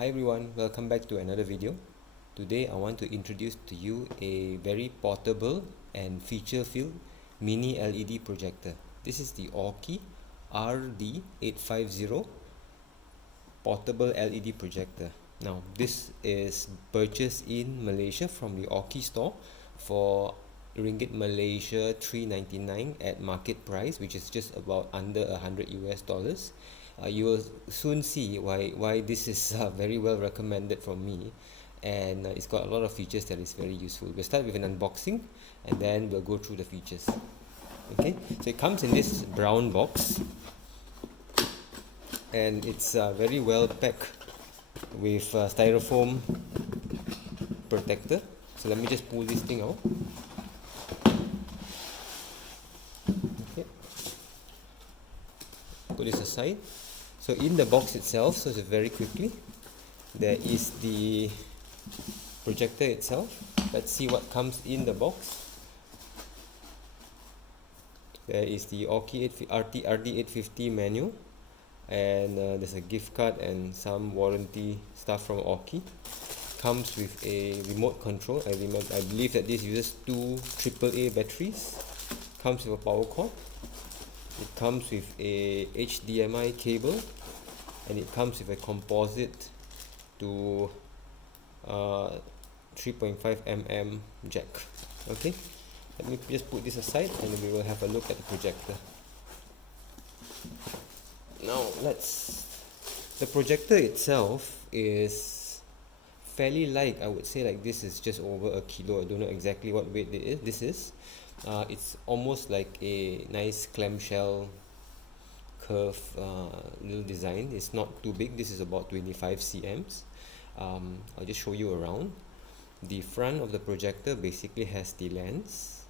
Hi everyone, welcome back to another video. Today I want to introduce to you a very portable and feature-filled mini LED projector. This is the Aukey RD-850 portable LED projector. Now this is purchased in Malaysia from the Aukey store for ringgit Malaysia 399 at market price, which is just about under 100 US dollars. You will soon see why this is very well recommended from me, and it's got a lot of features that is very useful. We'll start with an unboxing and then we'll go through the features. Okay, so it comes in this brown box and it's very well packed with styrofoam protector. So let me just pull this thing out. Okay, put this aside. So in the box itself, so very quickly, there is the projector itself. Let's see what comes in the box. There is the Aukey RD-850 manual, and there's a gift card and some warranty stuff from Aukey. Comes with a remote control. I believe that this uses two AAA batteries. Comes with a power cord. It comes with a HDMI cable, and it comes with a composite to 3.5mm jack. Okay, let me just put this aside and we will have a look at the projector. Now the projector itself is fairly light. I would say like this is just over a kilo. I don't know exactly what weight this is. It's almost like a nice clamshell curve little design. It's not too big. This is about 25 cms. I'll just show you around. The front of the projector basically has the lens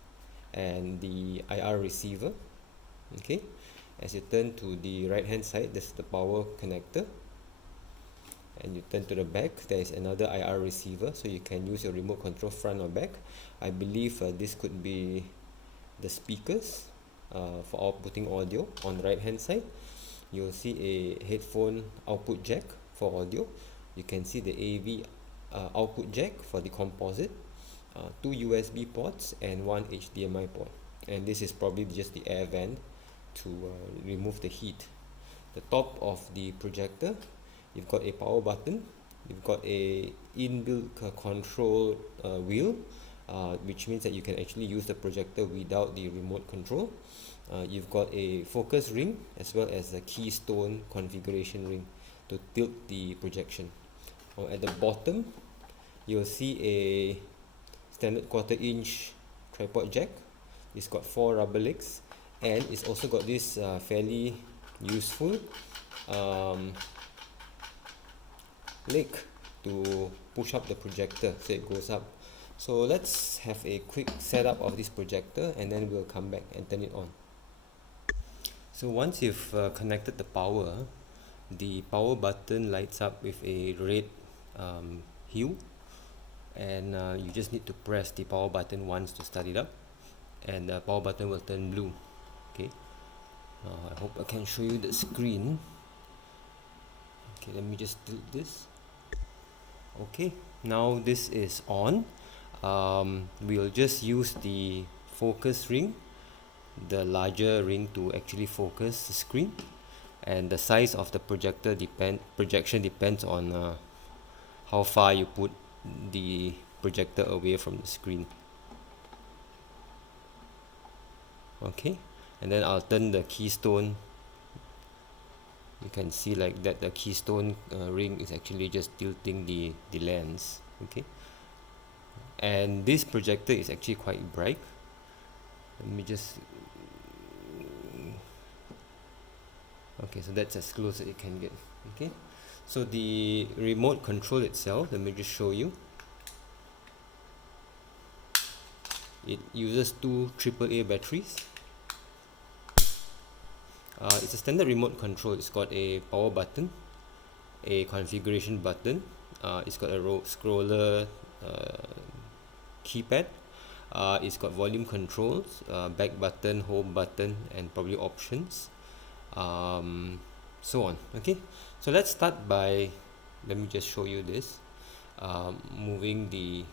and the IR receiver. Okay, as you turn to the right hand side, there's the power connector, and you turn to the back, there is another IR receiver, so you can use your remote control front or back. I believe this could be the speakers for outputting audio. On the right hand side, you'll see a headphone output jack for audio. You can see the AV output jack for the composite, two USB ports and one HDMI port, and this is probably just the air vent to remove the heat. The top of the projector, you've got a power button, you've got a inbuilt control wheel, which means that you can actually use the projector without the remote control. You've got a focus ring as well as a keystone configuration ring to tilt the projection. At the bottom, you'll see a standard 1/4 inch tripod jack. It's got 4 rubber legs, and it's also got this fairly useful leg to push up the projector so it goes up. So let's have a quick setup of this projector and then we'll come back and turn it on. So once you've connected the power button lights up with a red hue, and you just need to press the power button once to start it up, and the power button will turn blue. Okay, I hope I can show you the screen. Okay, let me just tilt this. Okay, now this is on. We'll just use the focus ring, the larger ring, to actually focus the screen, and the size of the projection depends on how far you put the projector away from the screen. Okay, and then I'll turn the keystone. You can see like that the keystone ring is actually just tilting the lens. Okay, and this projector is actually quite bright. Let me just okay, so that's as close as it can get. Okay, so the remote control itself, let me just show you. It uses two AAA batteries. It's a standard remote control. It's got a power button, a configuration button, it's got a scroller keypad, it's got volume controls, back button, home button, and probably options, so on. Okay, so let's start by let me just show you this. Moving the,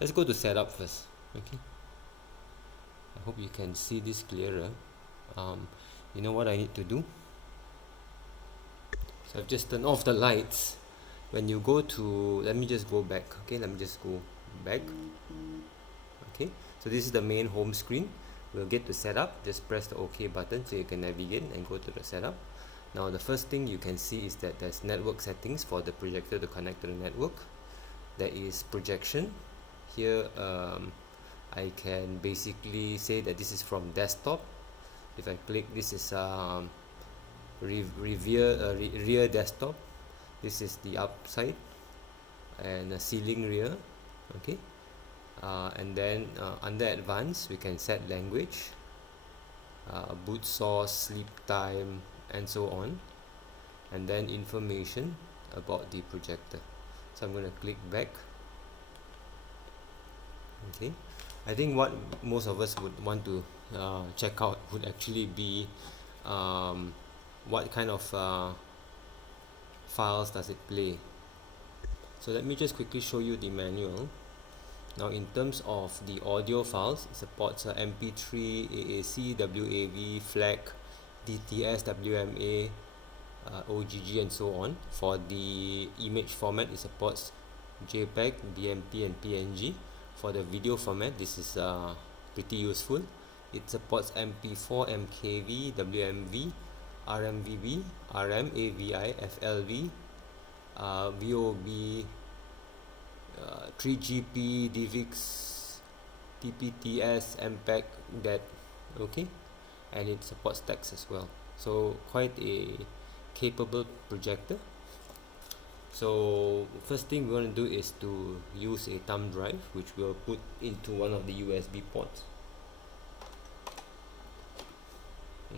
let's go to setup first. Okay, I hope you can see this clearer. You know what I need to do? So I've just turned off the lights. When you go to, let me just go back. Okay, let me just go back. Okay, so this is the main home screen. We'll get to setup. Just press the OK button so you can navigate and go to the setup. Now the first thing you can see is that there's network settings for the projector to connect to the network. There is projection. Here I can basically say that this is from desktop. If I click, this is rear desktop. This is the upside and a ceiling rear. Okay, and then under advanced we can set language, boot source, sleep time, and so on, and then information about the projector. So I'm going to click back. Okay, I think what most of us would want to check out would actually be what kind of files does it play. So let me just quickly show you the manual. Now in terms of the audio files, it supports MP3, AAC, WAV, FLAC, DTS, WMA, OGG, and so on. For the image format, it supports JPEG, BMP, and PNG. For the video format, this is pretty useful. It supports MP4, MKV, WMV, RMVB, RM, AVI, FLV, VOB, 3GP, DVX, TPTS, MPEG, that. Okay, and it supports text as well. So quite a capable projector. So first thing we want to do is to use a thumb drive, which we'll put into one of the USB ports.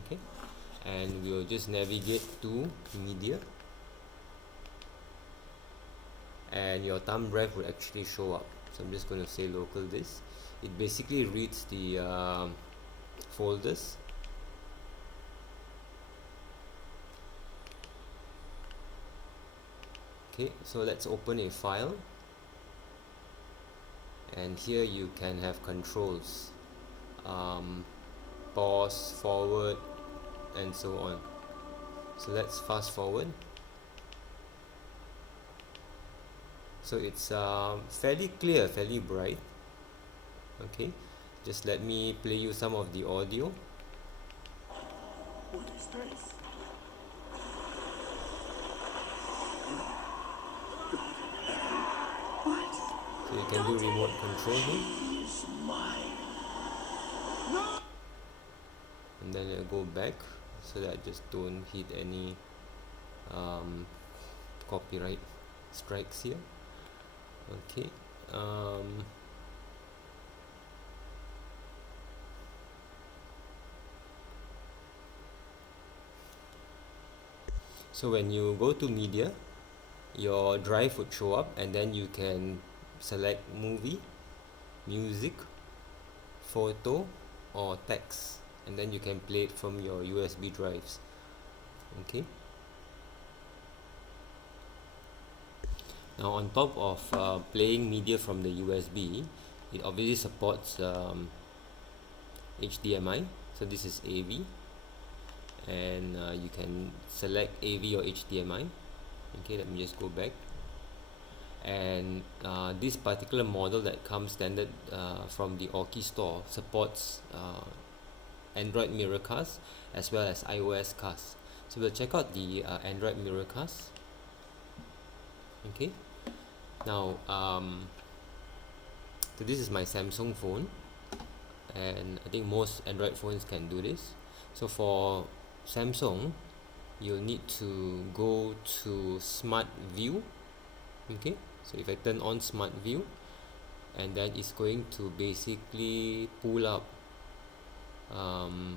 Okay, and we'll just navigate to media, and your thumb drive will actually show up. So I'm just going to say local disk. It basically reads the folders. Okay, so let's open a file, and here you can have controls, pause, forward, and so on. So let's fast forward. So it's fairly clear, fairly bright. Okay, just let me play you some of the audio. What is this? What? So you can do remote control here, Is mine. and then I'll go back so that I just don't hit any copyright strikes here. Okay, so when you go to media, your drive would show up, and then you can select movie, music, photo, or text, and then you can play it from your USB drives. Okay, now on top of playing media from the USB, it obviously supports HDMI. So this is AV, and you can select AV or HDMI. Okay, let me just go back, and this particular model that comes standard from the Aukey store supports Android Mirrorcast as well as iOS cast. So we'll check out the Android Mirrorcast. Okay, now so this is my Samsung phone, and I think most Android phones can do this. So for Samsung, you'll need to go to Smart View. Okay, so if I turn on Smart View, and then it's going to basically pull up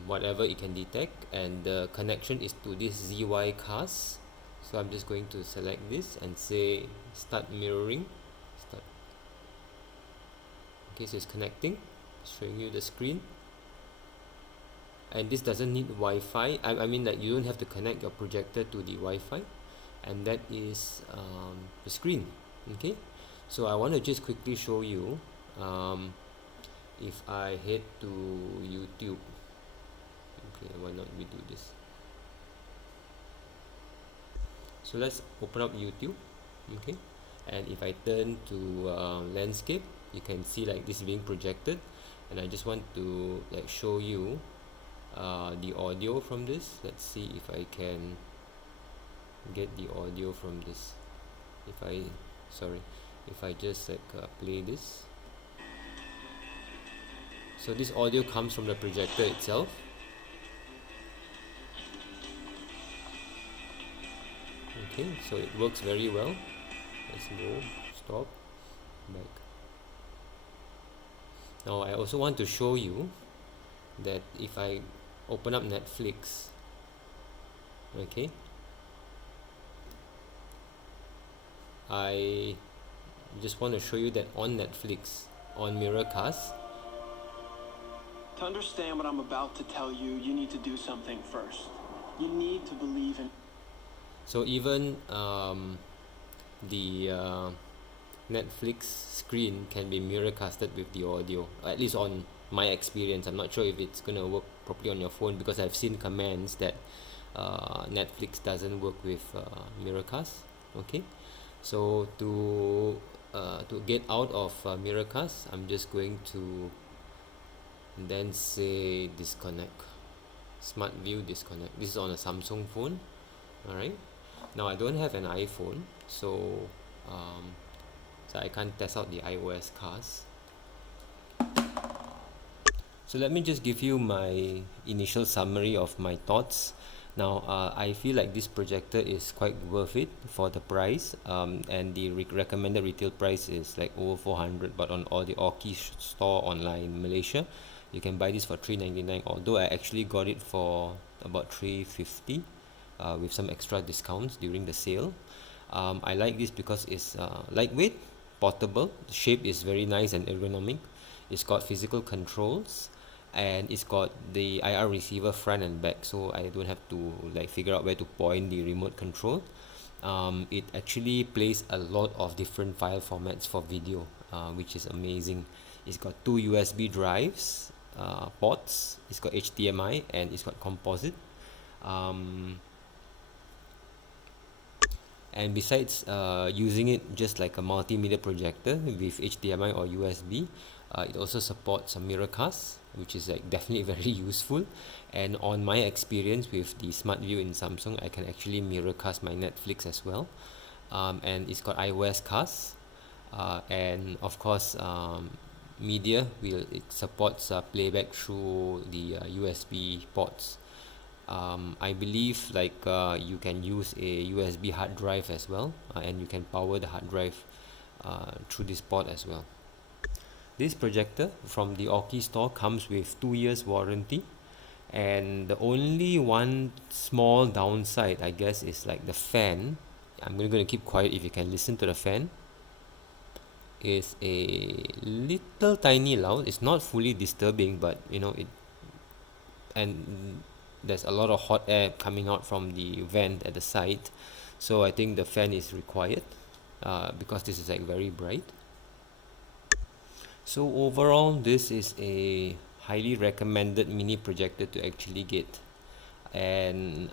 whatever it can detect, and the connection is to this ZY cast. So I'm just going to select this and say start mirroring. Start. Okay, so it's connecting, showing you the screen, and this doesn't need Wi-Fi. I mean, like, you don't have to connect your projector to the Wi-Fi. and that is the screen. Okay, so I want to just quickly show you, if I head to YouTube. Okay, why not we do this? So let's open up YouTube. Okay, and if I turn to landscape, you can see like this being projected, and I just want to like show you the audio from this. Let's see if I can get the audio from this. If I just like play this, so this audio comes from the projector itself. Okay, so it works very well. Let's go, stop, back. Now I also want to show you that if I open up Netflix, okay, I just want to show you that on Netflix, on Miracast, to understand what I'm about to tell you, you need to do something first. You need to believe in. so even the Netflix screen can be mirrorcasted with the audio, at least on my experience. I'm not sure if it's gonna work properly on your phone, because I've seen comments that Netflix doesn't work with mirrorcast. Okay, so to get out of mirrorcast, I'm just going to then say disconnect, smart view disconnect. This is on a Samsung phone. All right, now I don't have an iPhone, so I can't test out the iOS cast. So let me just give you my initial summary of my thoughts. Now I feel like this projector is quite worth it for the price, and the recommended retail price is like over 400, but on all the Aukey store online in Malaysia, you can buy this for 399, although I actually got it for about 350 with some extra discounts during the sale. I like this because it's lightweight, portable, the shape is very nice and ergonomic, it's got physical controls, and it's got the IR receiver front and back, so I don't have to like figure out where to point the remote control. It actually plays a lot of different file formats for video, which is amazing. It's got two USB drives, ports, it's got HDMI, and it's got composite. And besides using it just like a multimedia projector with HDMI or USB, it also supports a mirrorcast, which is like definitely very useful. And on my experience with the Smart View in Samsung, I can actually mirrorcast my Netflix as well. And it's got iOS cast, and of course media it supports playback through the USB ports. I believe like you can use a USB hard drive as well, and you can power the hard drive through this port as well. This projector from the Aukey store comes with 2 years warranty, and the only one small downside I guess is like the fan. I'm going to keep quiet if you can listen to the fan. Is a little tiny loud. It's not fully disturbing, but you know it, and there's a lot of hot air coming out from the vent at the side, so I think the fan is required because this is like very bright. So overall, this is a highly recommended mini projector to actually get, and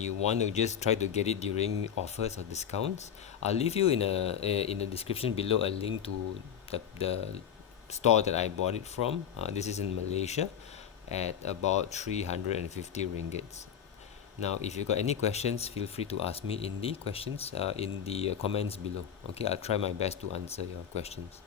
you want to just try to get it during offers or discounts. I'll leave you in the description below a link to the store that I bought it from. This is in Malaysia at about 350 ringgits. Now if you got any questions, feel free to ask me in the questions in the comments below. Okay, I'll try my best to answer your questions.